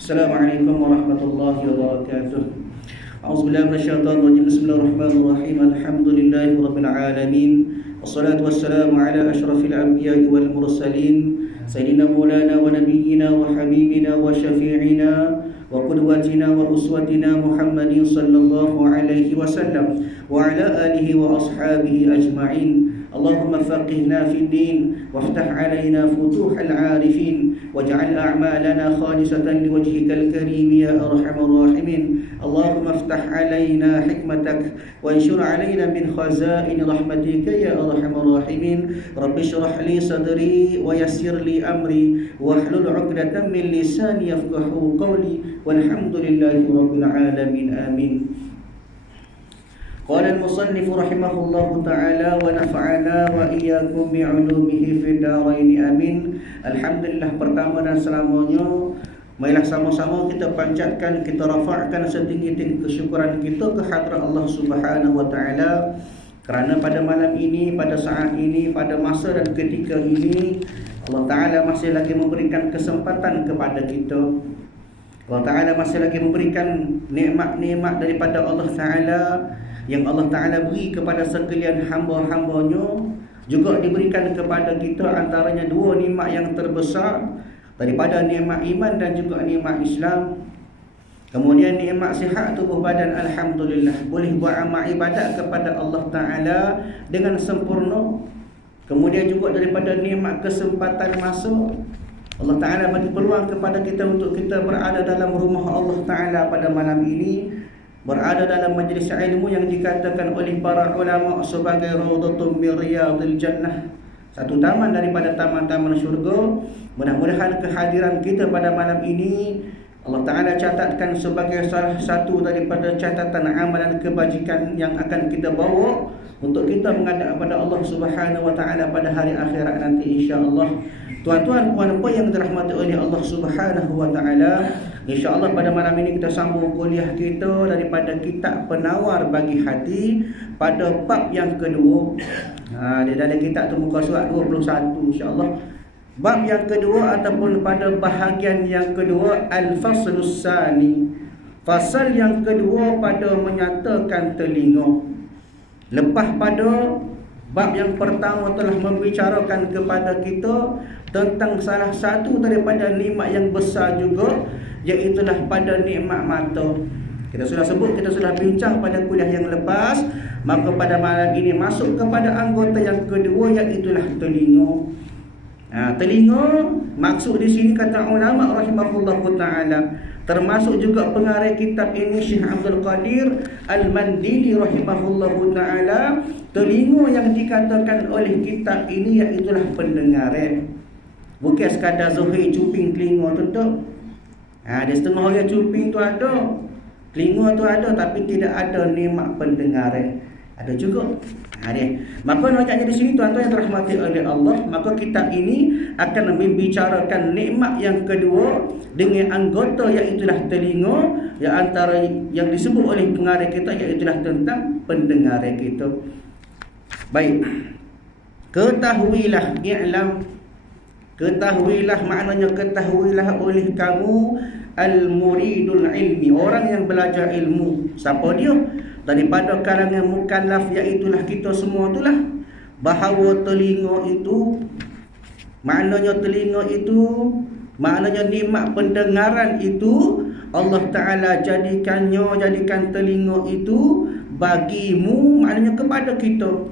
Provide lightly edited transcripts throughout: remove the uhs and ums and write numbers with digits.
Assalamualaikum warahmatullahi wabarakatuh. A'udzubillahi minasyaitonir rajim. Bismillahirrahmanirrahim. Alhamdulillahi rabbil alamin. Wassalatu wassalamu ala asyrafil anbiya'i wal mursalin sayyidina maulana wa nabiyyina wa habibina wa syafi'ina wa qudwatina wa uswatina Muhammadin sallallahu alaihi wasallam wa ala alihi wa ashabihi ajma'in. Allahumma faqihna fid din waftah alaina futuhal arifin waj'al a'malana khalisatan liwajhikal karim ya arhamar rahimin. Allahumma iftah alaina hikmatak wa anshur alaina min khazain rahmatika ya arhamar rahimin. Rabbi shrah li sadri wa yassir li amri wahlul 'uqdatam min lisani yafqahu qawli walhamdulillahi rabbil alamin. Amin. Qala al-musannif rahimahullahu ta'ala wa nafa'ana wa iyyakum bi'ulumihi fid dharain amin. Alhamdulillah, pertama dan selamanya marilah sama-sama kita panjatkan, kita rafa'kan setinggi-tinggi kesyukuran kita ke hadrat Allah Subhanahu wa ta'ala, kerana pada malam ini, pada saat ini, pada masa dan ketika ini Allah Ta'ala masih lagi memberikan kesempatan kepada kita. Allah Ta'ala masih lagi memberikan nikmat-nikmat daripada Allah Ta'ala yang Allah Ta'ala beri kepada sekalian hamba-hambanya, juga diberikan kepada kita antaranya dua nikmat yang terbesar daripada nikmat iman dan juga nikmat Islam. Kemudian nikmat sihat tubuh badan, alhamdulillah, boleh buat amal ibadat kepada Allah Ta'ala dengan sempurna. Kemudian juga daripada nikmat kesempatan masa, Allah Ta'ala bagi peluang kepada kita untuk kita berada dalam rumah Allah Ta'ala pada malam ini, berada dalam majlis ilmu yang dikatakan oleh para ulama sebagai Rawdatun min Riyadil Jannah, satu taman daripada taman-taman syurga. Mudah-mudahan kehadiran kita pada malam ini Allah Ta'ala catatkan sebagai salah satu daripada catatan amalan kebajikan yang akan kita bawa untuk kita menghadap kepada Allah Subhanahu wa Ta'ala pada hari akhirat nanti, insya-Allah. Tuan-tuan, puan-puan yang dirahmati oleh Allah Subhanahu wa Ta'ala, insya-Allah pada malam ini kita sambung kuliah kita daripada kitab Penawar Bagi Hati pada bab yang kedua. Di dalam kitab tu muka surat 21, insya-Allah. Bab yang kedua ataupun pada bahagian yang kedua, Al-Faslus Sani, fasal yang kedua pada menyatakan telinga. Lepas pada bab yang pertama telah membicarakan kepada kita tentang salah satu daripada nikmat yang besar juga, iaitulah pada nikmat mata. Kita sudah sebut, kita sudah bincang pada kuliah yang lepas. Maka pada malam ini masuk kepada anggota yang kedua, iaitulah telinga. Telinga maksud di sini kata ulama rahimahullahu ta'ala, termasuk juga pengarang kitab ini Syekh Abdul Qadir Al-Mandili rahimahullahu ta'ala, telinga yang dikatakan oleh kitab ini iaitulah pendengaran. Bukan sekadar Zuhair cuping telinga tu tak. Ada setengah orang cuping tu ada, telinga tu ada, tapi tidak ada nikmat pendengaran. Ada juga. Maka naknya di sini tuan-tuan yang dirahmati oleh Allah, maka kitab ini akan membicarakan nikmat yang kedua dengan anggota iaitulah telinga, yang antara yang disebut oleh pengarang kita iaitulah tentang pendengaran kita. Baik. Ketahuilah, i'lam, ketahuilah, maknanya ketahuilah oleh kamu al-muridul ilmi, orang yang belajar ilmu. Siapa dia? Daripada kalangan mukallaf, iaitulah kita semua itulah, bahawa telinga itu, maknanya telinga itu, maknanya nikmat pendengaran itu Allah Ta'ala jadikan telinga itu bagimu, maknanya kepada kita.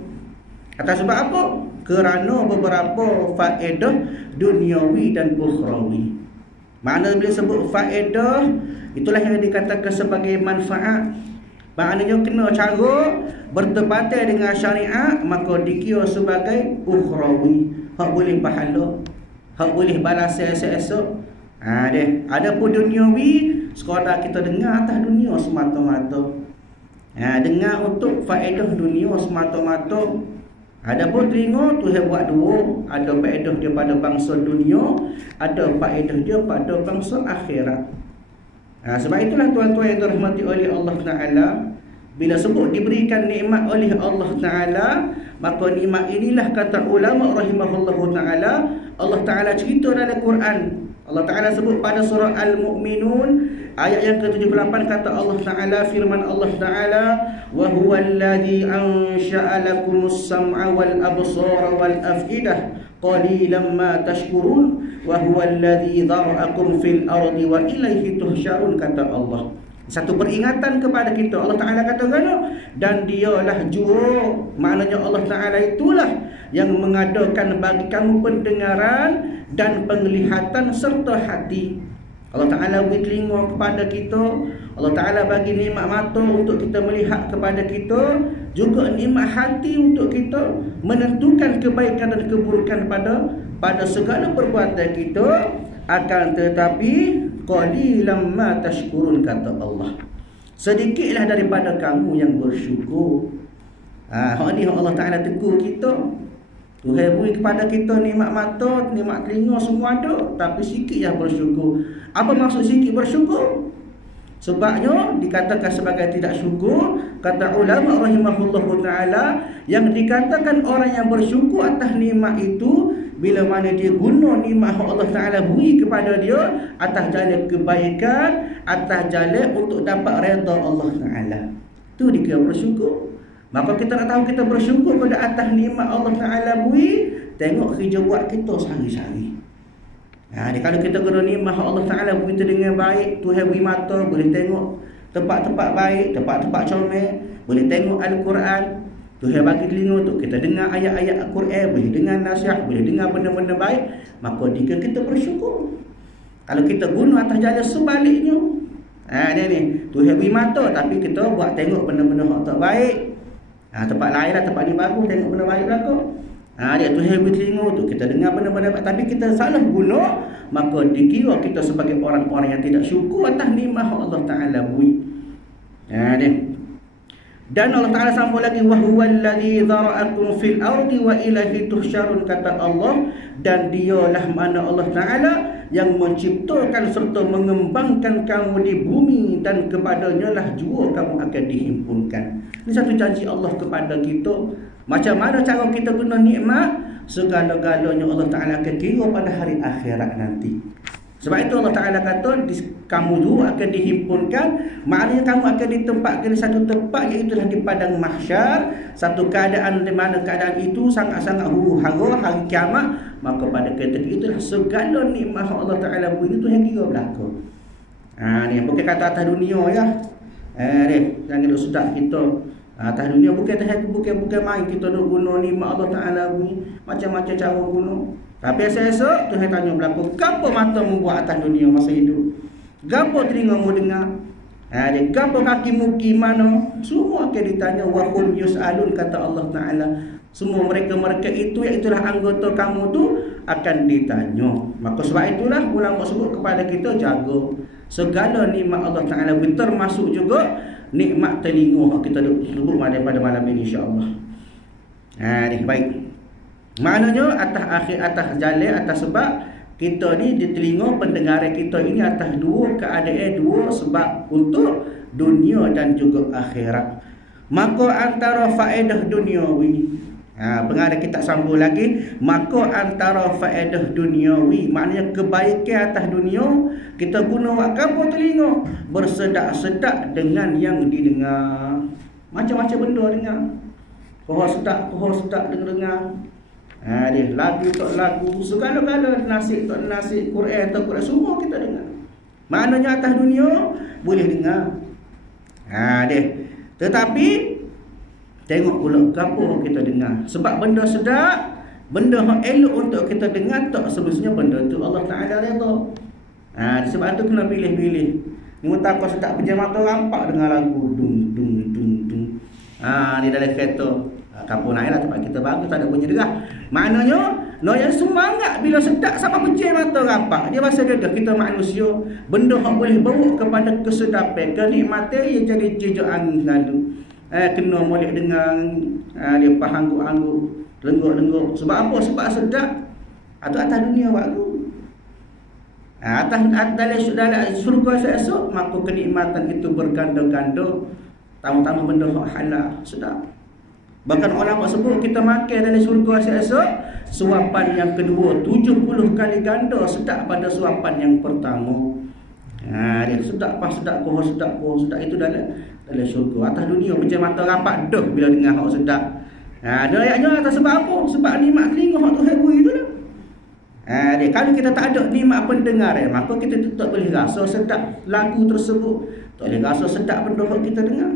Atas sebab apa? Kerana beberapa faedah duniawi dan ukhrawi. Makna bila sebut faedah, itulah yang dikatakan sebagai manfaat. Maknanya kena cara bertepatan dengan syariat, maka dikira sebagai ukhrawi. Hak boleh pahala, hak boleh balas esok-esok. Adapun duniawi, sekadar kita dengar atas dunia semata-mata. Dengar untuk faedah dunia semata-mata. Adapun telinga tu buat dua, ada faedah dia pada bangsa dunia, ada faedah dia pada bangsa akhirat. Sebab itulah tuan-tuan yang dirahmati oleh Allah Ta'ala, bila sebut diberikan nikmat oleh Allah Ta'ala, maka nikmat inilah kata ulama rahimahullahu ta'ala, Allah Ta'ala cerita dalam Quran. Allah Ta'ala sebut pada surah Al-Mu'minun ayat yang ke-78, kata Allah Ta'ala, firman Allah Ta'ala, wa huwa alladhi ansha'a lakumus sam'a wal absara wal af'idah qalilan ma tashkurun wa huwa alladhi dhara'akum fil ardi wa ilaihi tuhsyarun, kata Allah. Satu peringatan kepada kita. Allah Ta'ala katakan, dan dialah jua, maknanya Allah Ta'ala itulah yang mengadakan bagi kamu pendengaran dan penglihatan serta hati. Allah Ta'ala beri telinga kepada kita, Allah Ta'ala bagi nikmat mata untuk kita melihat kepada kita, juga nikmat hati untuk kita menentukan kebaikan dan keburukan pada segala perbuatan kita. Akan tetapi qalilan ma tashkurun, kata Allah, sedikitlah daripada kamu yang bersyukur. Hak ni Allah Ta'ala tegur kita. Tuhan beri kepada kita nikmat mata, nikmat telinga, semua ada, tapi sikit yang bersyukur. Apa maksud sikit bersyukur? Sebabnya dikatakan sebagai tidak syukur, kata ulama rahimahullahu ta'ala, yang dikatakan orang yang bersyukur atas nikmat itu bila mana dia guna nikmat Allah Ta'ala beri kepada dia atas jalan kebaikan, atas jalan untuk dapat redha Allah Ta'ala, itu dia bersyukur. Maka kita nak tahu kita bersyukur pada atas nikmat Allah Ta'ala beri, tengok kerja buat kita sehari-hari. Kalau kita guna nikmat Allah Ta'ala beri kita dengan baik, Tuhan beri mata, boleh tengok tempat-tempat baik, tempat-tempat comel, boleh tengok Al-Quran, Tuhan bagi telinga untuk kita dengar ayat-ayat Al-Quran, boleh dengar nasihat, boleh dengar benda-benda baik, maka jika kita bersyukur. Kalau kita guna atas jalan sebaliknya, ni Tuhan beri mata tapi kita buat tengok benda-benda yang tak baik, tempat lain lah, tempat ni bagus, tengok benda baik lah kau. Dia Tuhan beri telinga untuk kita dengar benda-benda baik, tapi kita salah guna, maka dikira kita sebagai orang-orang yang tidak syukur atas nikmat Allah Ta'ala beri. Dan Allah Ta'ala sambung lagi, wa huwal ladzi dhara'akum fil ardi wa ilaihi tuhsyarun, kata Allah, dan dialah mana Allah Ta'ala yang menciptakan serta mengembangkan kamu di bumi, dan kepadanya lah jua kamu akan dihimpunkan. Ini satu janji Allah kepada kita. Macam mana cara kita guna nikmat, segala-galanya Allah Ta'ala akan kira pada hari akhirat nanti. Sebab itu Allah Ta'ala kata kamu dulu akan dihimpunkan, maknanya kamu akan ditempatkan di satu tempat, iaitu di padang mahsyar, satu keadaan di mana keadaan itu sangat-sangat huru-hara, hari kiamat. Maka pada ketika itulah segala nikmat Allah Ta'ala beri itu yang kira belaka. Ni bukan kata atas dunia ya. Jangan duk sedap kita. Atas dunia bukan main kita duk guna nikmat Allah Ta'ala beri, macam-macam cara guna. Tapi esok Tuhan tanya berlaku, gapo matamu buat atas dunia masa hidup? Gapo telingamu dengar? Gapo kakimu pergi mana? Semua akan ditanya. Wa hum yus'alun, kata Allah Ta'ala. Semua mereka-mereka itu, iaitulah anggota kamu tu, akan ditanya. Maka sebab itulah ulama sebut kepada kita, jaga segala nikmat Allah Ta'ala, termasuk juga nikmat telinga kita sebut pada malam ini, insya-Allah. Ni baik. Maknanya atas jalan, atas sebab kita ni di telinga pendengaran kita ini atas dua keadaan, dua sebab untuk dunia dan juga akhirat. Maka antara faedah duniawi, pengarang kita sambung lagi, maka antara faedah duniawi, maknanya kebaikan atas dunia, kita guna apa telinga, bersedak-sedak dengan yang didengar. Macam-macam benda dengar, pohon sedak dengar. Dia lagu tak lagu, segala-gala, nasib tak nasib, Quran tak Quran, semua kita dengar. Maknanya atas dunia boleh dengar. Tetapi tengok pula apa kita dengar. Sebab benda sedap, benda yang elok untuk kita dengar, tak semestinya benda tu Allah Ta'ala redha. Sebab tu kena pilih-pilih. Ni tak kau sedap pejam mata rampak dengar lagu dung dung dung dung. Ni dalam kereta. Kampung lain lah, tempat kita bagus, tak ada bunyi derah. Maknanya yang semangat bila sedap sampai pejam mata rapat. Dia rasa dia kita manusia, benda yang boleh bawa kepada kesedapan, kenikmatan, ia jadi jejak angin lalu. Kena molek dengan dia pahangguk-hangguk, lengguk-lengguk. Sebab apa? Sebab sedap. Atau atas dunia baru. Dalam surga esok, maka kenikmatan itu berganda-ganda. Tamu-tamu benda halal, sedap. Bahkan ulama sebut kita makan dalam syurga esok suapan yang kedua 70 kali ganda sedap pada suapan yang pertama. Dia sedap pas sedap itu dalam syurga. Atas dunia macam mata rapat dah bila dengar hak sedap. Ada ayatnya atas sebab apa? Sebab nikmat telinga hak Tuhan beri tu lah. Kalau kita tak ada nikmat pendengar, maka kita tak boleh rasa sedap lagu tersebut, tak boleh rasa sedap benda yang kita dengar.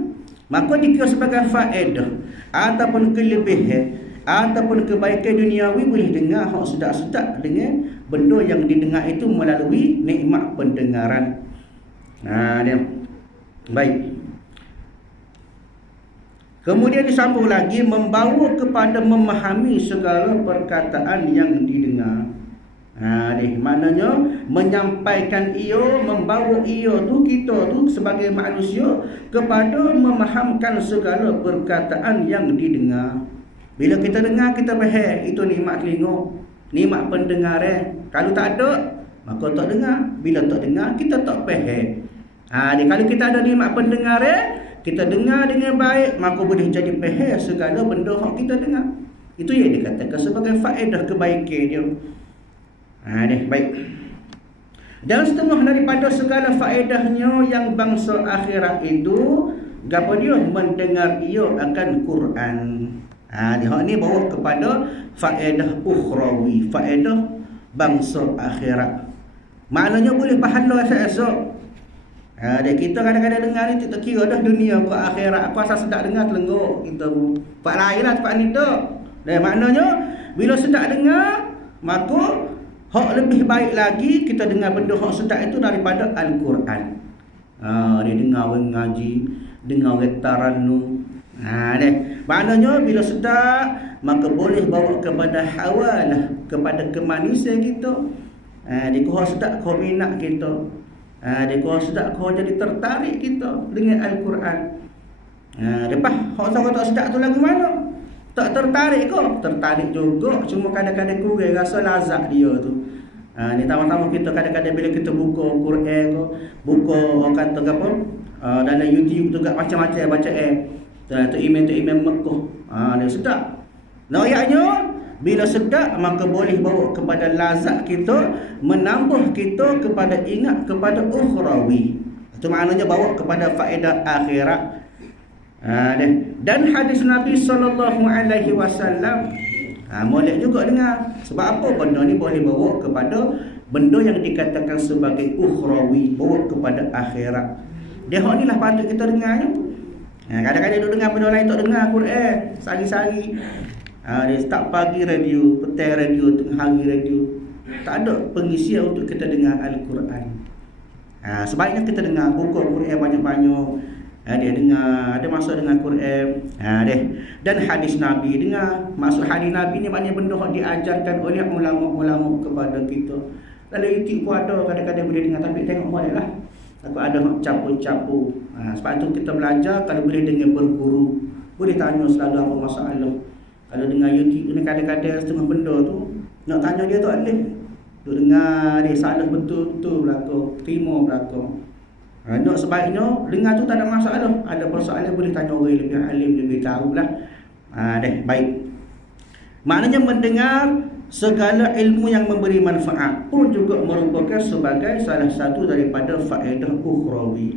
Maka dikira sebagai faedah ataupun kelebihan ataupun kebaikan duniawi boleh dengar hak sedap-sedap dengan benda yang didengar itu melalui nikmat pendengaran. Dia baik. Kemudian disambung lagi, membawa kepada memahami segala perkataan yang didengar. Maknanya menyampaikan ia, membawa ia tu, kita tu sebagai manusia kepada memahamkan segala perkataan yang didengar. Bila kita dengar, kita faham, itu nikmat telinga, nikmat pendengaran. Kalau tak ada, maka tak dengar. Bila tak dengar, kita tak faham. Kalau kita ada nikmat pendengaran, kita dengar dengan baik, maka boleh jadi faham segala benda yang kita dengar. Itu yang dikatakan sebagai faedah kebaikan dia. Baik. Dan setengah daripada segala faedahnya yang bangsa akhirat itu, gapo dia? Mendengar ia akan Quran. Hak ni bawa kepada faedah ukhrawi, faedah bangsa akhirat. Maknanya boleh pahala esok-esok. Kita kadang-kadang dengar ni tak kira dah dunia ke akhirat. Aku asal sedap dengar telengguk kita. Pak lain lah tempat ni tu. Maknanya bila sedap dengar, maka hak lebih baik lagi kita dengar benda hak sedap itu daripada Al-Quran. Dia dengar orang ngaji, dengar orang taranum. Maknanya bila sedap, maka boleh bawa kepada hawalah, kepada kemanisan kita. Dia kau sedap, kau minat kita. Dia kau sedap, kau jadi tertarik kita dengan Al-Quran. Lepas hak orang tak sedap tu lagu mana? Tak tertarik kau? Tertarik juga, cuma kadang-kadang kurang rasa lazat dia tu. Ni tamu-tamu kita kadang-kadang bila kita buka Quran tu, buka kata apa, dalam YouTube tu macam-macam baca tu imam Mekah. Dia sedap. Ayatnya bila sedap, maka boleh bawa kepada lazat kita, menambah kita kepada ingat kepada ukhrawi. Itu maknanya bawa kepada faedah akhirat. Dan hadis Nabi SAW, molek juga dengar. Sebab apa? Benda ni boleh bawa kepada benda yang dikatakan sebagai ukhrawi, bawa kepada akhirat. Dia hak ni lah patut kita dengarnya. Kadang-kadang duduk dengar benda lain, tak dengar Quran sehari-hari. Dia start pagi radio, petang radio, tengah hari radio. Tak ada pengisian untuk kita dengar Al-Quran. Sebaiknya kita dengar, buka Quran banyak-banyak. Dia dengar, ada masa dengan Quran. Dan hadis Nabi dengar. Maksud hadis Nabi ni banyak benda yang diajarkan oleh ulama-ulama kepada kita. Dalam YouTube pun ada, kadang-kadang boleh dengar, tapi tengok boleh lah. Aku ada campur-campur. Sebab tu kita belajar, kalau boleh dengan berguru, boleh tanya selalu apa masalah. Kalau dengar YouTube ni kadang-kadang setengah benda tu nak tanya dia tu boleh. Duk dengar dia salah betul-betul belakang, terima belakang. Nak sebaiknya dengar tu tak ada masalah. Ada persoalan boleh tanya orang lebih alim, lebih tahulah. Baik. Maknanya mendengar segala ilmu yang memberi manfaat pun juga merupakan sebagai salah satu daripada faedah ukhrawi.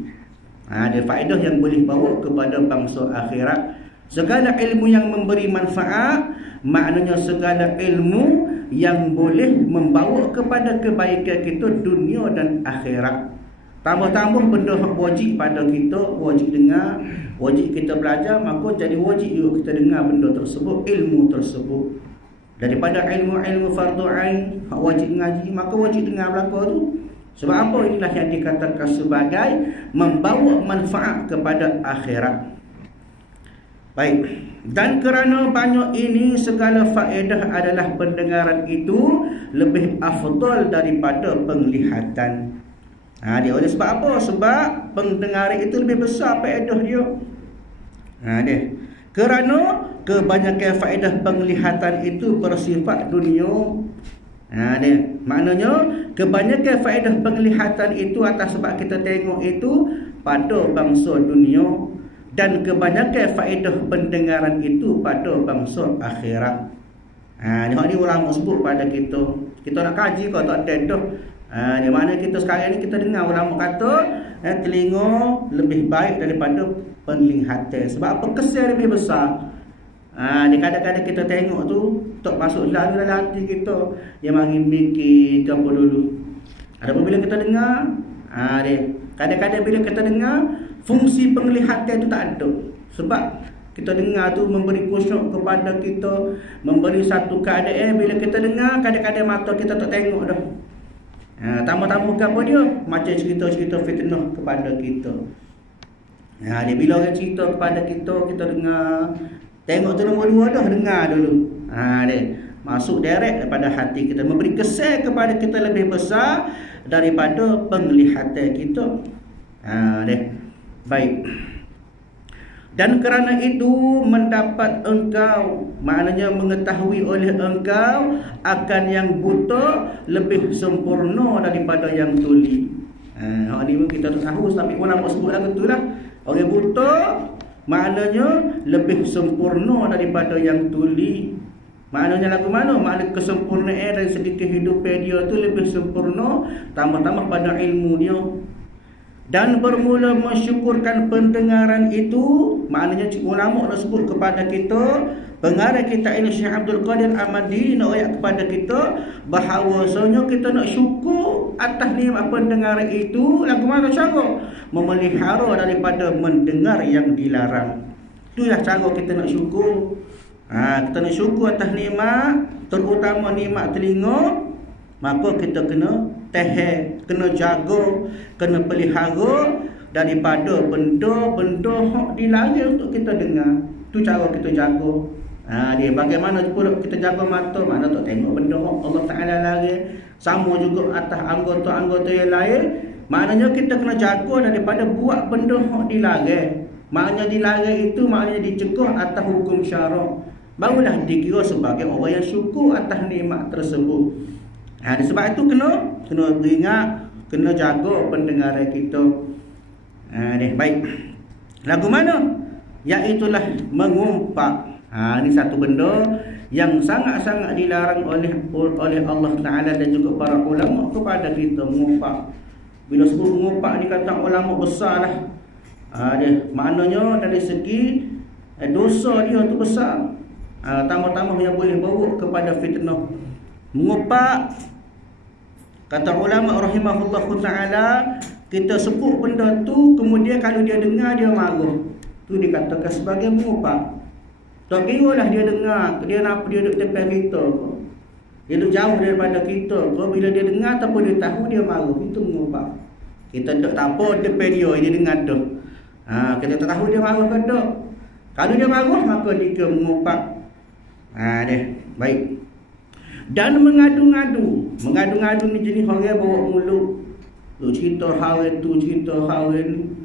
Ada faedah yang boleh bawa kepada bangsa akhirat. Segala ilmu yang memberi manfaat, maknanya segala ilmu yang boleh membawa kepada kebaikan kita dunia dan akhirat. Tambah-tambah benda yang wajib pada kita, wajib dengar, wajib kita belajar, maka jadi wajib juga kita dengar benda tersebut, ilmu tersebut. Daripada ilmu-ilmu fardu ain, wajib ngaji, maka wajib dengar belaka tu. Sebab apa? Inilah yang dikatakan sebagai membawa manfaat kepada akhirat. Baik. Dan kerana banyak ini, segala faedah adalah pendengaran itu lebih afdal daripada penglihatan. Dia oleh sebab apa? Sebab pendengaran itu lebih besar faedah dia. Kerana kebanyakan faedah penglihatan itu bersifat dunia. Maknanya kebanyakan faedah penglihatan itu atas sebab kita tengok itu pada bangsa dunia, dan kebanyakan faedah pendengaran itu pada bangsa akhirat. Ni ulama sebut pada kita. Kita nak kaji kau tak dedah. Di mana kita sekarang ni kita dengar ulama kata telinga lebih baik daripada penglihatan. Sebab apa? Kesan lebih besar. Kadang-kadang kita tengok tu tak masuk dalam hati kita. Dia mari mikir apa dulu. Adapun bila kita dengar, kadang-kadang bila kita dengar, fungsi penglihatan tu tak ada. Sebab kita dengar tu memberi khusyuk kepada kita, memberi satu keadaan. Bila kita dengar, kadang-kadang mata kita tak tengok dah. Tambah-tambah apa dia? Macam cerita-cerita fitnah kepada kita. Bila orang cerita kepada kita, kita dengar. Tengok tu nombor 2 dah, dengar dulu. Masuk direct daripada hati kita, memberi kesan kepada kita lebih besar daripada penglihatan kita. Baik. Dan kerana itu mendapat engkau, maknanya mengetahui oleh engkau akan yang buta lebih sempurna daripada yang tuli. Ni pun kita tak tahu, tapi ulama sebut lagu tu lah. Orang buta maknanya lebih sempurna daripada yang tuli. Maknanya lagu mana? Maknanya kesempurnaan dari segi kehidupan dia tu lebih sempurna, tambah-tambah pada ilmu dia. Dan bermula mensyukurkan pendengaran itu, maknanya ulama nak sebut kepada kita, pengarang kita ini Syekh Abdul Qadir Ahmadi nak ayat kepada kita bahawasanya kita nak syukur atas nikmat pendengaran itu. Lagu mana cara? Memelihara daripada mendengar yang dilarang. Itulah cara kita nak syukur. Kita nak syukur atas nikmat, terutama nikmat telinga. Maka kita kena tahan, kena jaga, kena pelihara daripada benda-benda hak dilarang untuk kita dengar. Tu cara kita jaga. Bagaimana pula kita jaga mata, mana tak tengok benda hak Allah Taala larang. Sama juga atas anggota-anggota yang lain. Maknanya kita kena jaga daripada buat benda hak dilarang. Maknanya dilarang itu maknanya dicegah atas hukum syarak. Barulah dikira sebagai orang yang syukur atas nikmat tersebut. Sebab itu kena ingat, kena jaga pendengaran kita. Baik. Lagu mana? Iaitulah mengumpat. Ini satu benda yang sangat-sangat dilarang oleh Allah Ta'ala dan juga para ulama kepada kita, mengumpat. Bila sebut mengumpat ni kata ulama besar lah. Maknanya dari segi dosa dia tu besar. Tambah-tambah yang boleh bawa kepada fitnah. Mengumpat, kata ulama rahimahullahu ta'ala, kita sebut benda tu, kemudian kalau dia dengar dia marah, tu dikatakan sebagai mengumpat. Tak kira lah dia dengar, dia nak dia duduk depan kita ke, dia duduk jauh daripada kita ke, bila dia dengar ataupun dia tahu dia marah, itu mengumpat. Kita tak apa depan dia dengar tu. Kita tak tahu dia marah ke tak. Kalau dia marah maka dia mengumpat. Baik. Dan mengadu-ngadu ni jenis orang bawa mulut. Tu cerita hal tu, cerita hal ni.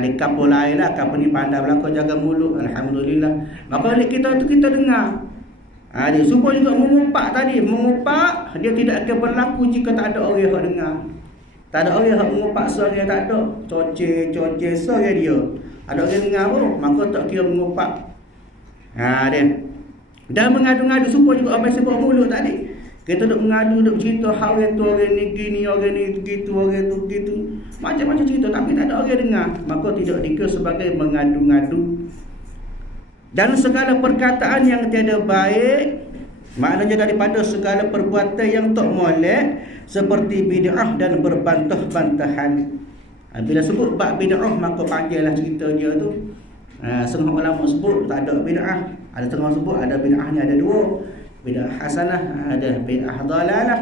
Di kapal lain lah, kapal ni pandai belakang jaga mulut. Alhamdulillah. Maka kita tu kita dengar. Dia supaya juga mengumpat tadi. Mengumpat, dia tidak akan berlaku jika tak ada orang yang dengar. Tak ada orang yang mengumpat suara tak ada. Coceh suara dia. Ada orang dengar pun, maka tak kira mengumpat. Dia. Dan mengadu-ngadu supaya juga apa yang sebab mulut tadi. Kita duk mengadu, duk cerita orang tu, orang ni gini, orang ni begitu, orang tu begitu. Macam-macam cerita tapi tak ada orang dengar. Maka tidak dikira sebagai mengadu-ngadu. Dan segala perkataan yang tiada baik, maknanya daripada segala perbuatan yang tak molek, seperti bid'ah dan berbantah-bantahan. Bila sebut bab bid'ah, maka panjanglah cerita dia tu. Setengah ulama sebut tak ada bid'ah. Ada setengah sebut ada bid'ah ni ada dua. Bid'ah hasanah, ada bid'ah dalalah.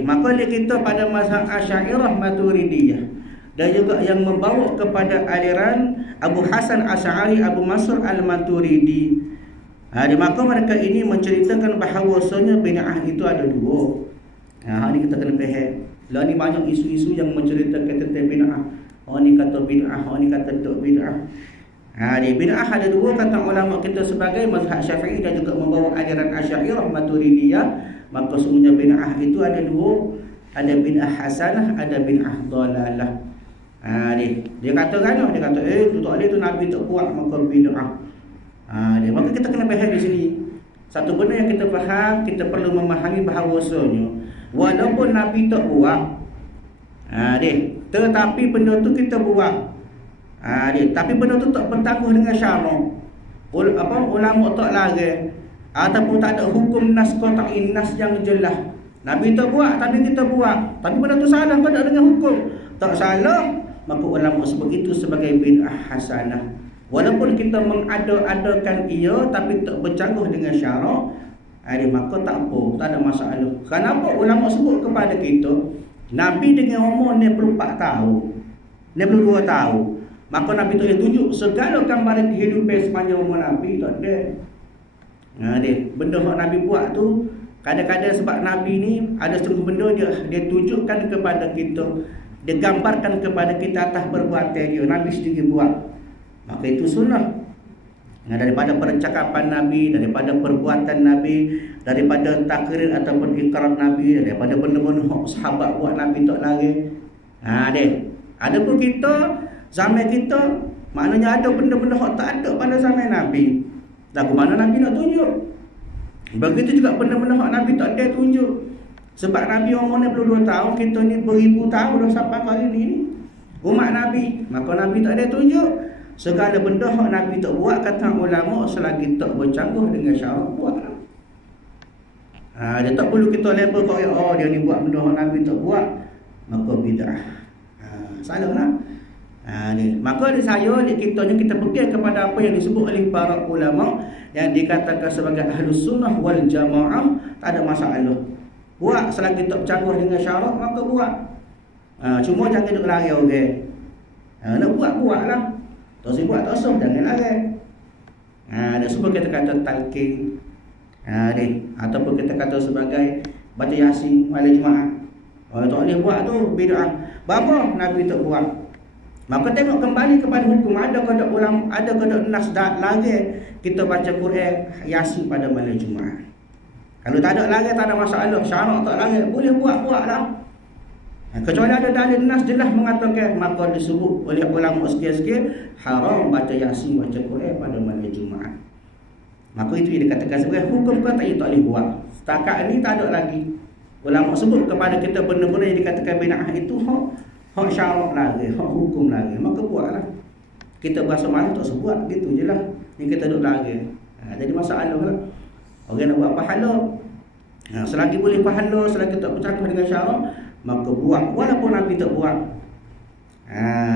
Maka dia kita pada mazhab Asy'ariyah Maturidiyah. Dan juga yang membawa kepada aliran Abu Hasan Asy'ari, Abu Mansur Al-Maturidi. Maka mereka ini menceritakan bahawasanya bid'ah itu ada dua. Ini kita kena faham. Lah ni banyak isu-isu yang menceritakan tentang bid'ah. Orang ni kata bid'ah, orang ni kata tak bid'ah. Bid'ah ada dua kata ulama kita sebagai mazhab Syafi'i dan juga membawa aliran Asy'ariyah Maturidiyah. Maka semuanya bid'ah itu ada dua. Ada bid'ah hasanah, ada bid'ah dalalah. Dia kata kan, dia kata tu tak boleh tu Nabi tak buat maka bid'ah. Maka kita kena faham di sini. Satu benda yang kita faham, kita perlu memahami bahawasanya walaupun Nabi tak buat, tetapi benda tu kita buat. Tapi benda tu tak bertangguh dengan syarak. Ulama tak larang ataupun tak ada hukum nas qat'i, nas yang jelas. Nabi tak buat tapi kita buat. Tapi benda tu salah, tak ada dengan hukum. Tak salah, maka ulama sebut itu sebagai bid'ah hasanah. Walaupun kita mengada-adakan ia tapi tak bercangguh dengan syarak, maka tak apa, tak ada masalah. Kenapa ulama sebut kepada kita Nabi dengan umur 64 tahun, 62 tahun, maka Nabi tu dia tunjuk segala gambaran kehidupan sepanjang umur Nabi tak ada. Benda yang Nabi buat tu, kadang-kadang sebab Nabi ni ada setengah benda dia tunjukkan kepada kita, dia gambarkan kepada kita atas perbuatan dia, Nabi sendiri buat. Maka itu sunnah. Daripada percakapan Nabi, daripada perbuatan Nabi, daripada takrir ataupun ikrar Nabi, daripada benda-benda sahabat buat Nabi tak lari. Ada pun kita, zaman kita, maknanya ada benda-benda yang tak ada pada zaman Nabi. Lagu mana Nabi nak tunjuk? Begitu juga benda-benda yang Nabi tak ada tunjuk. Sebab Nabi umur 62 tahun, kita ni beribu tahun dah sampai hari ni. Umat Nabi, maka Nabi tak ada tunjuk. Segala benda yang Nabi tak buat, kata ulama, selagi tak bercangguh dengan syarak, buatlah. Dia tak perlu kita label kau, dia ni buat benda yang Nabi tak buat, maka bid'ah. Salah lah. Maka di saya, di kita pergi kepada apa yang disebut oleh para ulama yang dikatakan sebagai ahlus sunnah wal jamaah, tak ada masalah. Buat selagi tak bercangguh dengan syarak, maka buat. Cuma jangan duduk lari orang. Nak buatlah. Tak buat tak sah, jangan lari. Dan semua kita kata talqin, ataupun kita kata sebagai baca yasin malam Jumaat. Tak boleh buat tu bid'ah. Bapa Nabi tak buat. Maka tengok kembali kepada hukum. Ada kedak ulama, ada kedak nas lagi kita baca Quran yasin pada malam Jumaat. Kalau tak ada lagi, tak ada masalah. Syarak tak lagi, boleh buatlah. Kecuali ada dalil nas jelas mengatakan, maka disebut oleh ulama sekian-sekian haram baca yasin, baca Quran pada malam Jumaat. Maka itu yang dikatakan sebagai hukum kata itu tak boleh buat. Setakat ni tak ada lagi. Ulama sebut kepada kita benda-benda yang dikatakan bid'ah itu hak syarak lagi, hak hukum lagi, maka buatlah. Kita berasa malu tak sebuat, gitu je lah. Ni kita duduk lagi. Jadi masalah lah. Orang nak buat pahala, selagi boleh pahala, selagi tak bercakap dengan syarak, maka buat, walaupun Nabi tak buat.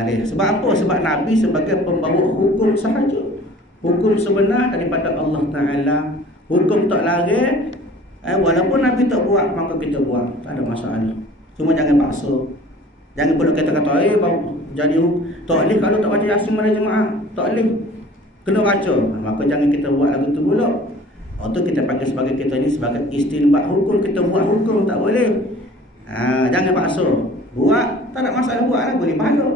Sebab apa? Sebab Nabi sebagai pembawa hukum sahaja, hukum sebenar daripada Allah Ta'ala. Hukum tak lari, walaupun Nabi tak buat, maka kita buat, tak ada masalah. Cuma jangan paksa. Jangan perlu kata-kata jadi tak boleh kalau tak baca yasin malam Jumaat, tak boleh, kena baca. Maka jangan kita buat lagu tu pula. Itu kita panggil sebagai kita ni sebagai istinbat hukum. Kita buat hukum tak boleh. Jangan paksa. Buat, tak ada masalah, buatlah, boleh pahala.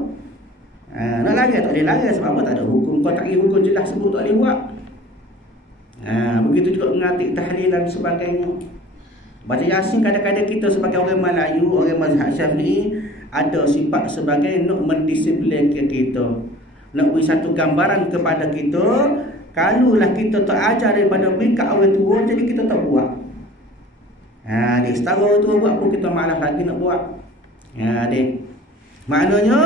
Nak lari tak boleh lari. Sebab apa? Tak ada hukum. Kau tak ada hukum jelas sebut tak boleh buat. Begitu juga mengatik tahlil dan sebagainya. Baca yasin kadang-kadang kita sebagai orang Melayu, orang mazhab Syafi'i, ada sifat sebagai nak mendisiplin kita, nak beri satu gambaran kepada kita. Kalaulah kita tak ajar daripada berkat orang tua, jadi kita tak buat. Dia setara tu buat pun kita malas lagi nak buat. Maknanya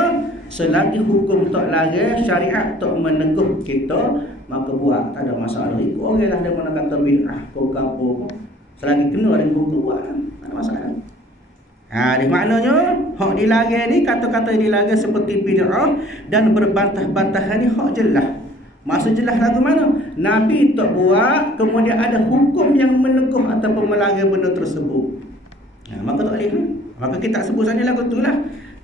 selagi hukum tak lari, syariat tak meneguh kita, maka buat, tak ada masalah. Ikut orang lah dia mana kata bid'ah kau apa, selagi kena dengan hukum buat, tak ada masalah. Maknanya hak dilari ni, kata-kata dilari seperti bid'ah dan berbantah-bantahan ni hak jelas. Maksud jelas lagu mana? Nabi tak buat, kemudian ada hukum yang meneguh ataupun melarang benda tersebut. Maka tak boleh. Maka kita sebut saja lagu tu lah.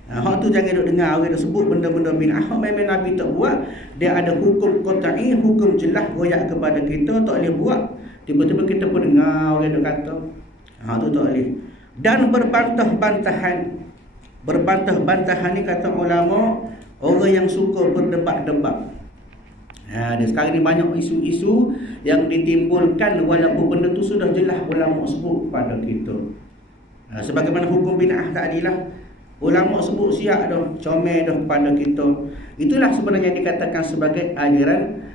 Hak tu jangan duk dengar orang sebut benda-benda bid'ah. Hak memang Nabi tak buat, dia ada hukum qat'i, hukum jelas royak kepada kita, tak boleh buat. Tiba-tiba kita pun dengar orang duk kata. Tu tak boleh. Dan berbantah-bantahan. Berbantah-bantahan ni kata ulama, orang yang suka berdebat-debat. Sekarang ni banyak isu-isu yang ditimbulkan walaupun benda tu sudah jelas ulama sebut kepada kita. Sebagaimana hukum bid'ah tadi lah, ulama sebut siap dah, comel dah kepada kita. Itulah sebenarnya dikatakan sebagai aliran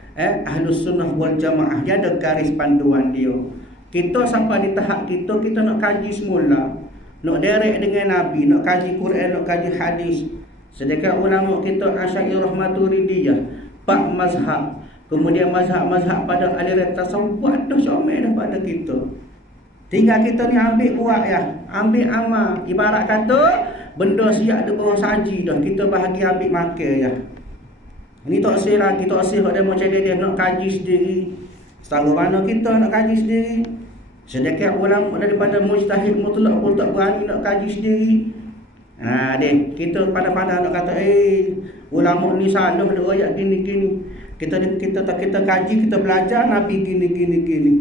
Ahlus Sunnah wal Jamaah. Dia ada garis panduan dia. Kita sampai di tahap kita nak kaji semula, nak derek dengan Nabi, nak kaji Quran, nak kaji hadis. Sedangkan ulama kita Asy'ariyah Maturidiyah, pak mazhab, kemudian mazhab-mazhab pada aliran tasawuf ada comel dah pada kita. Tinggal kita ni ambil buat ya, ambil amal. Ibarat kata benda siap di bawah saji dah, kita bahagi ambil makan ya. Ini tak sih lagi, tak sih ada macam dia nak kaji sendiri. Setahu mana kita nak kaji sendiri. Sedangkan ulama daripada mujtahid mutlak pun tak berani nak kaji sendiri. Kita pada-pada nak kata ulama ni salah dia ayat gini-gini. Kita kaji, kita belajar Nabi gini.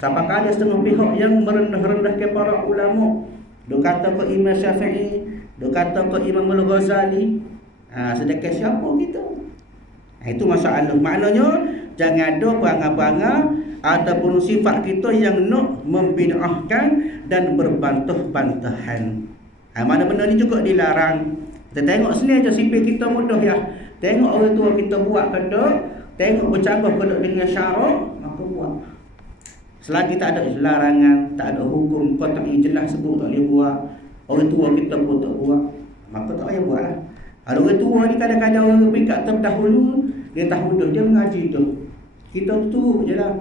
Sampai ada setengah pihak yang merendah-rendahkan para ulama. Dia kata ke Imam Syafi'i, dia kata ke Imam Al-Ghazali. Sedangkan siapa kita? Itu masalah. Maknanya jangan ada bangga-bangga ataupun sifat kita yang nak membid'ahkan dan berbantah-bantahan. Mana benda ni juga dilarang. Kita tengok sini aja sipil kita mudah ya. Tengok orang tua kita buat kena, tengok bercanggah kena dengan syarak, maka buat. Selagi tak ada larangan, tak ada hukum qat'i jelas sebut tak boleh buat, orang tua kita pun tak buat, maka tak payah buatlah. Ada orang tua ni kadang-kadang orang peringkat terdahulu, dia tahu dah, dia mengaji tu. Kita turut je lah.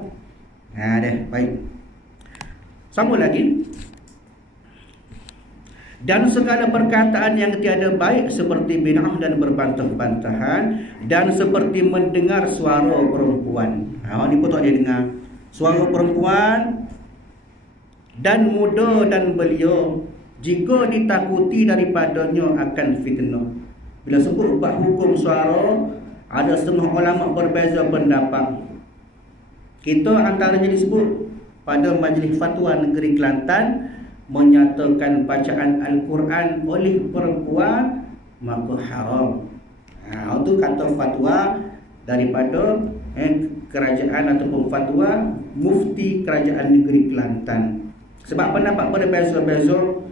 Baik. Sambung lagi. Dan segala perkataan yang tiada baik seperti bid'ah dan berbantah-bantahan, dan seperti mendengar suara perempuan. Ni pun tak dia dengar. Suara perempuan dan muda dan belia, jika ditakuti daripadanya akan fitnah. Bila sebut bab hukum suara, ada setengah ulama berbeza pendapat. Kita antaranya disebut pada Majlis Fatwa Negeri Kelantan menyatakan bacaan Al-Quran oleh perempuan maka haram. Itu kata fatwa daripada kerajaan ataupun fatwa mufti kerajaan negeri Kelantan. Sebab pendapat berbeza-beza.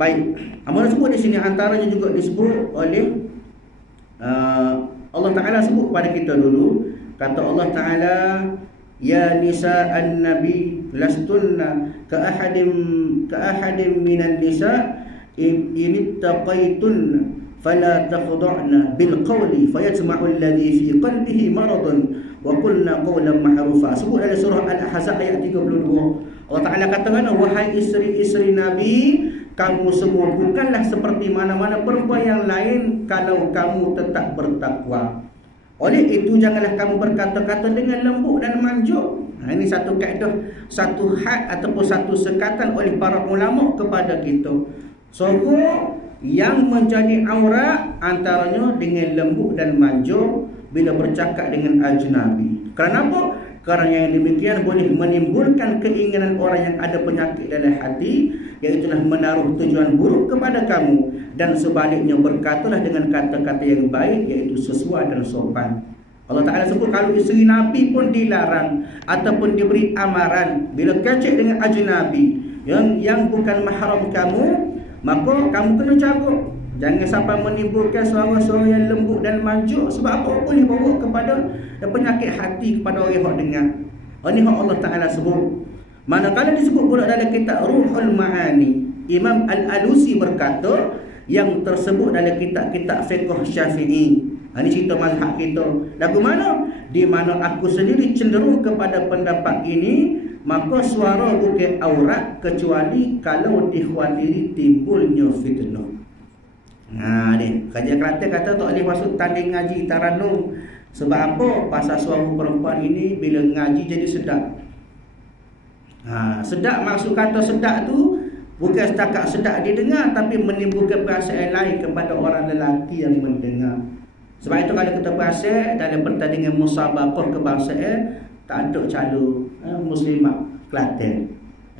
Baik, amal sebut di sini antaranya juga disebut oleh Allah Ta'ala sebut kepada kita dulu. Kata Allah Ta'ala, ya nisa'an nabi lastunna ka ahadin minan nisa' in ittaqaytunna fala taqda'na bil qawli fayatma'u alladhi fi qalbihi maradun wa qulna qawlan ma'rufa. Sebut dalam surah Al-Ahzab ayat 32. Allah Ta'ala katakan, wahai isteri-isteri Nabi, kamu semua bukanlah seperti mana-mana perempuan yang lain kalau kamu tetap bertakwa. Oleh itu janganlah kamu berkata-kata dengan lembut dan manjuk. Ini satu kaedah, satu had ataupun satu sekatan oleh para ulama kepada kita. Sungguh yang menjadi aurat antaranya dengan lembut dan manjuk bila bercakap dengan ajnabi. Kerana apa? Kerana yang demikian boleh menimbulkan keinginan orang yang ada penyakit dalam hati, iaitulah menaruh tujuan buruk kepada kamu, dan sebaliknya berkatalah dengan kata-kata yang baik, iaitu sesuai dan sopan. Allah Ta'ala sebut kalau isteri Nabi pun dilarang ataupun diberi amaran bila kecek dengan ajnabi yang bukan mahram kamu, maka kamu kena jaga. Jangan sampai menimbulkan suara-suara yang lembut dan manjuk. Sebab apa? Boleh bawa kepada penyakit hati kepada orang yang dengar. Ini yang Allah Ta'ala sebut. Manakala disebut pula dalam kitab Ruhul Ma'ani, Imam Al-Alusi berkata, yang tersebut dalam kitab-kitab fiqh Syafi'i. Ini cerita mazhab kita. Lagu mana? Di mana aku sendiri cenderung kepada pendapat ini, maka suara bukan aurat kecuali kalau dikhawatiri timbulnya fitnah. Kajian Kelantan kata tak boleh masuk tanding ngaji taranum. Sebab apa? Pasal suara perempuan ini bila ngaji jadi sedap. Sedap, maksud kata sedap tu bukan setakat sedap didengar, tapi menimbulkan perasaan lain kepada orang lelaki yang mendengar. Sebab itu kalau kita perasan dalam pertandingan musabaqah kebangsaan, tak ada calon muslimah Kelantan.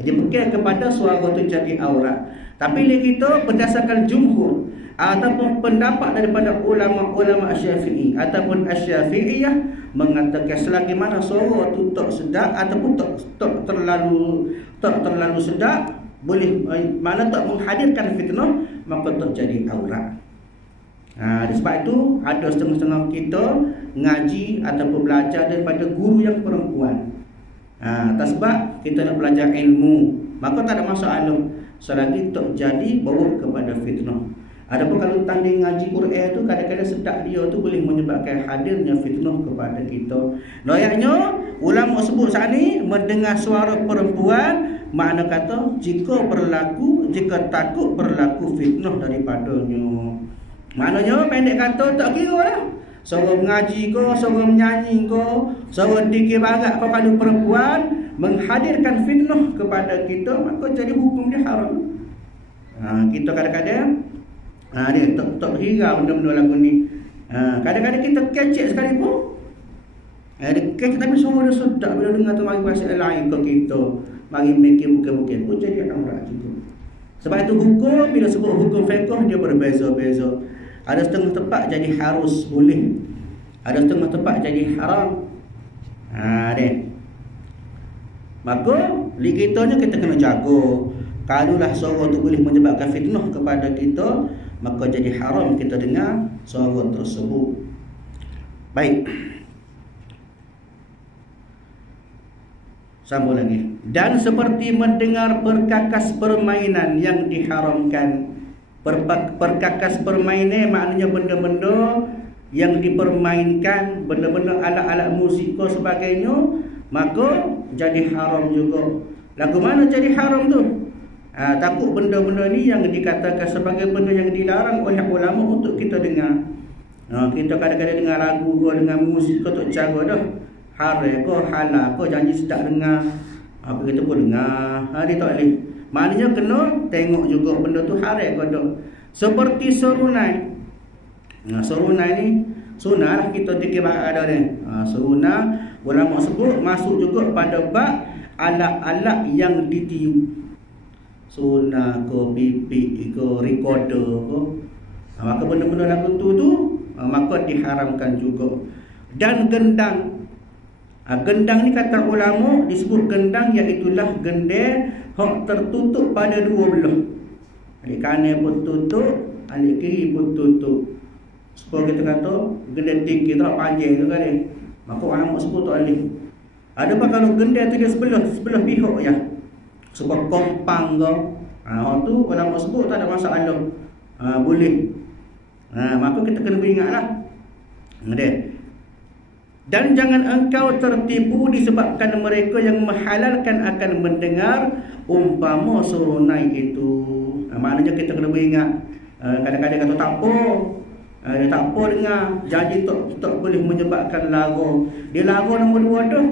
Jadi bukan kepada suara itu jadi aurat. Tapi kita berdasarkan jumhur ataupun pendapat daripada ulama-ulama Syafi'i ataupun Asy-Syafi'iyah mengatakan selagi mana suara itu tak sedap ataupun tak terlalu sedap, boleh mana tak menghadirkan fitnah, maka tak jadi aurat. Sebab itu ada setengah-setengah kita ngaji ataupun belajar daripada guru yang perempuan. Atas sebab kita nak belajar ilmu, maka tak ada masalah selagi tak jadi bawa kepada fitnah. Adapun kalau tanding ngaji Quran tu kadang-kadang sedap dia tu boleh menyebabkan hadirnya fitnah kepada kita. Noyaknya ulama sebut saat ni mendengar suara perempuan, makna kata jika takut berlaku fitnah daripadanya. Maknanya pendek kata tak kira lah. Suara mengaji ko, suara menyanyi ko, suara dikir barat ko, kalau perempuan menghadirkan fitnah kepada kita, maka jadi hukum dia haram. Kita kadang-kadang dia tak hirau benda-benda lagu ni. Kadang-kadang kita kecek sekali pun. Dia kecek tapi suara dia sedap bila dengar tu mari bahasa lain ke kita. Mari mikir bukan-bukan pun jadi aurat juga. Sebab itu hukum, bila sebut hukum fiqh dia berbeza-beza. Ada setengah tempat jadi harus boleh, ada setengah tempat jadi haram. Deh. Maka kitanya kita kena jaga. Kalaulah suara tu boleh menyebabkan fitnah kepada kita, maka jadi haram kita dengar suara tersebut. Baik. Sambung lagi. Dan seperti mendengar perkakas permainan yang diharamkan. Perkakas permainan maknanya benda-benda yang dipermainkan, benda-benda alat-alat musik dan sebagainya, maka jadi haram juga. Lagu mana jadi haram tu? Takut benda-benda ni yang dikatakan sebagai benda yang dilarang oleh ulama untuk kita dengar. Kita kadang-kadang dengar lagu ke, dengar musik ke, tak jaga dah. Haram ke, halal ke, janji sedap dengar. Apa kita pun dengar. Dia tak boleh. Maknanya kena tengok juga benda tu haram ke tak. Seperti serunai. Serunai ni sunnah lah kita fikir ada ni. Serunai ulama sebut masuk juga pada bab alat-alat yang ditiup. Sunnah ke, pipik ke, recorder ke. Maka benda-benda lagu tu maka diharamkan juga. Dan gendang. Gendang ni kata ulama disebut gendang iaitulah gendang hak tertutup pada dua belah. Alik kanan pun tutup, alik kiri pun tutup. Supaya kita kata gendang tinggi tak panjang tu kan ni. Maka ulama sebut tak boleh. Ada apa kalau gendang tu dia sebelah pihak ya. Sebab kompang ke. Tu ulama sebut tak ada masalah. Boleh. Maka kita kena beringatlah. Dan jangan engkau tertipu disebabkan mereka yang menghalalkan akan mendengar umpama serunai itu. Maknanya kita kena beringat. Kadang-kadang kata tak apa, dia tak apa dengar, janji tak boleh menyebabkan lagu. Dia lagu nombor dua tu.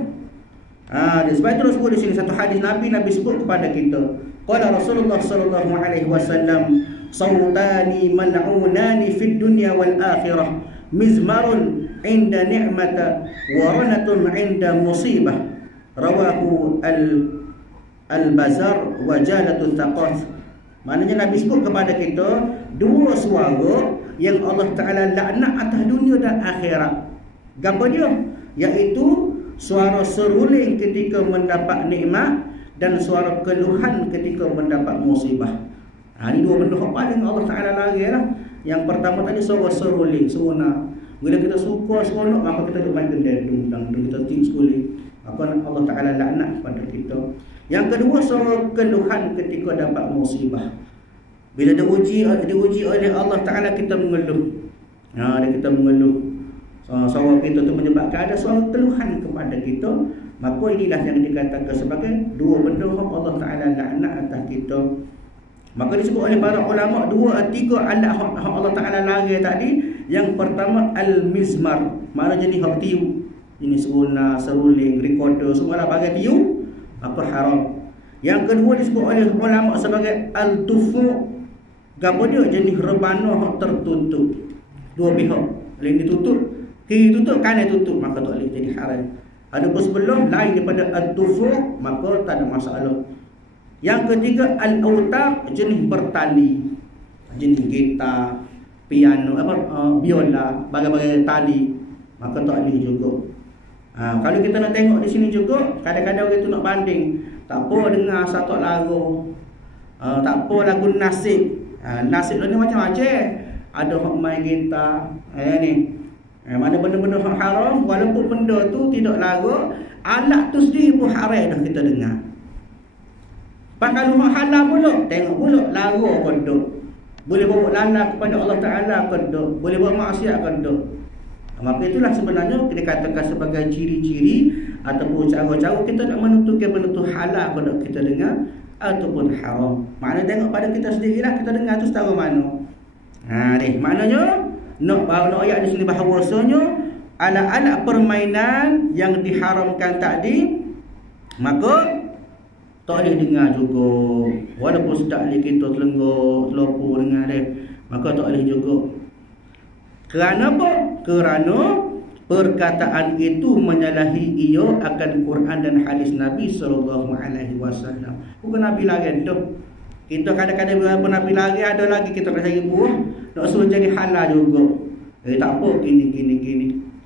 Sebab itu sebut di sini satu hadis Nabi sebut kepada kita. Qala Rasulullah sallallahu alaihi wasallam, "Sawtani mal'unani fid dunya wal akhirah, mizmarun 'inda ni'mata wa ranatun 'inda musibah." Rawahu al-Bazar wa Jalatu Thaqaf. Maknanya Nabi sebut kepada kita dua suara yang Allah Ta'ala laknat atas dunia dan akhirat. Gapo dia? Iaitu suara seruling ketika mendapat nikmat dan suara keluhan ketika mendapat musibah. Ini dua benda yang paling Allah Ta'ala larang lah. Yang pertama tadi suara seruling, seruna. Bila kita suka seronok, maka kita main gendang, kita tiup sekali. Maka Allah Ta'ala laknat kepada kita. Yang kedua, suara keluhan ketika dapat musibah. Bila diuji oleh Allah Ta'ala, kita mengeluh. Kita mengeluh. Suara kita tu menyebabkan ada suara keluhan kepada kita. Maka inilah yang dikatakan sebagai dua benda yang Allah Ta'ala laknat atas kita. Maka disebut oleh para ulama tiga alat yang Allah Ta'ala larang tadi. Yang pertama al-mizmar, maknanya ni hak tiup. Ini seruna, seruling, recorder, semualah bagai tiup, maka haram. Yang kedua disebut oleh ulama sebagai al-tufu. Gapo dia? Jenis rebana hak tertutup. Dua pihak. Lain ditutup, kiri tutup, kanan tutup, maka tak boleh jadi haram. Ada pun sebelum lain daripada al-tufu, maka tak ada masalah. Yang ketiga al-autar, jenis bertali. Jenis gitar, piano, biola, bagai-bagai tali, maka tak boleh juga. Kalau kita nak tengok di sini juga, kadang-kadang orang tu nak banding. Tak apa dengar satu lagu, tak apa lagu nasib. Nasib ni macam-macam. Ada hak main gitar, ni. Mana benda-benda haram, walaupun benda tu tidak lara, alat tu sendiri pun haram dah kita dengar. Kalau halal pula, tengok pula lara kodok. Boleh bawa lala kepada Allah Ta'ala kodok, boleh buat maksiat kodok. Maka itulah sebenarnya kita katakan sebagai ciri-ciri ataupun cara-cara kita nak menentukan benda tu halal kodok kita dengar ataupun haram. Maknanya tengok pada kita sendirilah, kita dengar tu setara mana. Ni maknanya nak ayat di sini bahawasanya alat-alat permainan yang diharamkan tadi maka tak boleh dengar juga. Walaupun sedap kita telengguk, terlopo dengar dia, maka tak boleh juga. Kerana apa? Kerana perkataan itu menyalahi ia akan Quran dan hadis Nabi SAW. Bukan Nabi lagi tu. Kita kadang-kadang berapa Nabi lagi, ada lagi kita nak cari buah, nak suruh jadi halal juga. Tak apa, gini.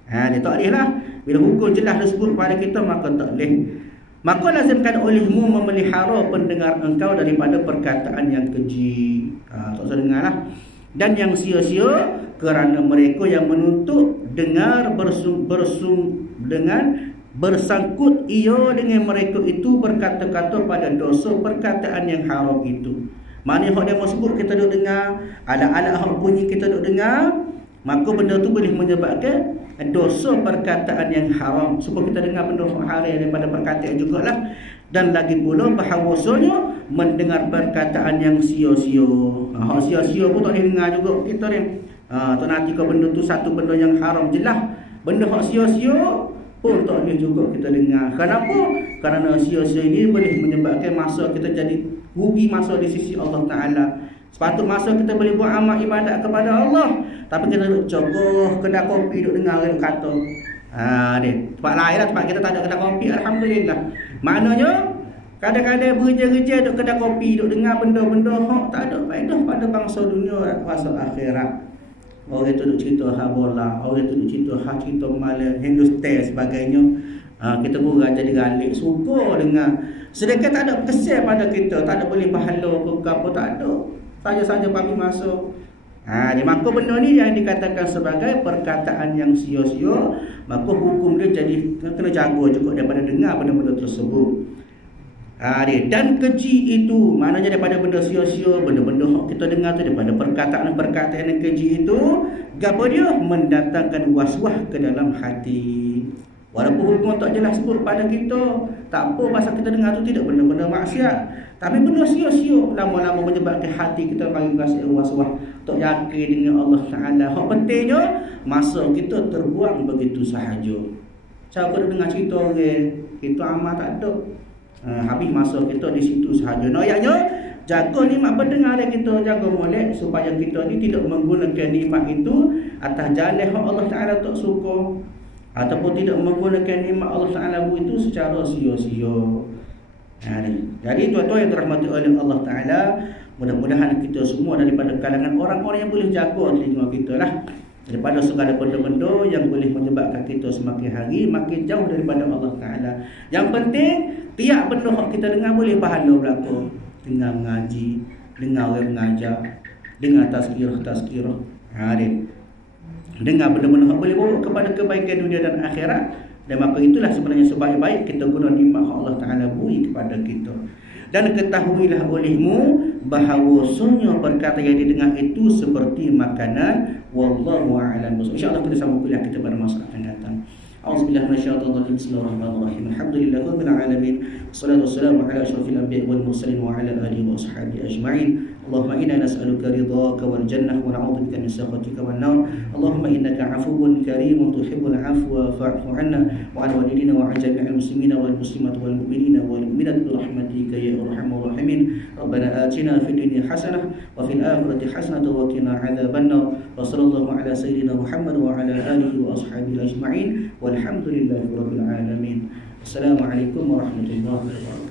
Dia tak boleh lah. Bila hukum jelas tersebut kepada kita, maka tak boleh. Maka lazimkan olehmu memelihara pendengar engkau daripada perkataan yang keji. Tak usah dengar lah. Dan yang sia-sia kerana mereka yang menuntut dengar bersangkut ia dengan mereka itu berkata-kata pada dosa perkataan yang haram itu. Maknanya hak dia mau sebut kita duk dengar, alat-alat hak bunyi kita duk dengar, maka benda tu boleh menyebabkan dosa perkataan yang haram. Supaya kita dengar benda haram daripada perkataan jugalah. Dan lagi pula bahawasanya mendengar perkataan yang sia-sia. Hak sia-sia pun tak boleh dengar juga kita ni. Tak nanti kau benda tu satu benda yang haram jelas. Benda hak sia-sia pun tak boleh juga kita dengar. Kenapa? Kerana sia-sia ini boleh menyebabkan masa kita jadi rugi masa di sisi Allah Ta'ala. Sepatut masa kita boleh buat amal ibadat kepada Allah, tapi kita duduk cogoh kedai kopi, duduk dengar dia kata. Dia tempat lain lah, tempat kita tak ada kedai kopi, alhamdulillah. Maknanya kadang-kadang berja-reja duduk kedai kopi, duduk dengar benda-benda hak tak ada faedah pada bangsa dunia masa akhirat. Orang tu duduk cerita hal bola, orang tu duduk cerita malam Hindustan sebagainya. Kita pun jadi galik, suka dengar. Sedangkan tak ada kesan pada kita, tak ada boleh pahala ke apa, tak ada. Saja-saja bagi masuk. Maka benda ni yang dikatakan sebagai perkataan yang sia-sia, maka hukum dia jadi kena jaga juga daripada dengar benda-benda tersebut. Dan keji itu maknanya daripada benda sia-sia, benda-benda yang kita dengar tu, daripada perkataan-perkataan yang keji itu, apa dia? Mendatangkan was-was ke dalam hati. Walaupun hukum tak jelas sebut pada kita, tak apa pasal kita dengar tu tidak benda-benda maksiat, tapi benda sia-sia lama-lama menyebabkan hati kita bagi rasa was-was, tak yakin dengan Allah Ta'ala. Hak pentingnya masa kita terbuang begitu sahaja. Cara kita dengar cerita orang, kita amal tak ada. Habis masa kita di situ sahaja. Ayatnya jaga nikmat pendengar kita, jaga molek supaya kita ni tidak menggunakan nikmat itu atas jalan hak Allah Ta'ala tak suka, ataupun tidak menggunakan nikmat Allah Ta'ala itu secara sia-sia. Jadi tuan-tuan yang dirahmati oleh Allah Ta'ala, mudah-mudahan kita semua daripada kalangan orang-orang yang boleh jaga telinga kita lah, daripada segala benda-benda yang boleh menyebabkan kita semakin hari makin jauh daripada Allah Ta'ala. Yang penting tiap benda yang kita dengar boleh pahala berlaku. Dengar mengaji, dengar orang mengajar, dengar tazkirah. Dengar benda-benda yang boleh bawa kepada kebaikan dunia dan akhirat. Dan maka itulah sebenarnya sebaik-baik kita guna nikmat Allah Ta'ala beri kepada kita. Dan ketahuilah olehmu bahawasanya perkata yang didengar itu seperti makanan. Wallahu a'lam. InsyaAllah kita sambung kuliah kita pada masa akan datang. A'udzubillahi minasyaitonir rajim. Bismillahirrahmanirrahim. Alhamdulillahirabbil alamin. Wassalatu wassalamu ala asyrafil anbiya'i wal mursalin wa ala alihi wa ashabihi ajma'in. Allahumma inna nas'aluka ridhaka wal jannah wa na'udzubika min sakhatika wan nar. Allahumma innaka 'afuwwun karimun tuhibbul 'afwa fa'fu 'anna wa 'an walidina wa 'an jami'il muslimina wal muslimati wal mu'minina wal mu'minati bi rahmatika ya arhamar rahimin. Rabbana atina fid dunya hasanah wa fil akhirati hasanah wa qina 'adzabannar. Wa sallallahu ala sayyidina Muhammad wa ala alihi wa ashabihi ajma'in. Walhamdulillahi rabbil alamin. Assalamualaikum warahmatullahi wabarakatuh.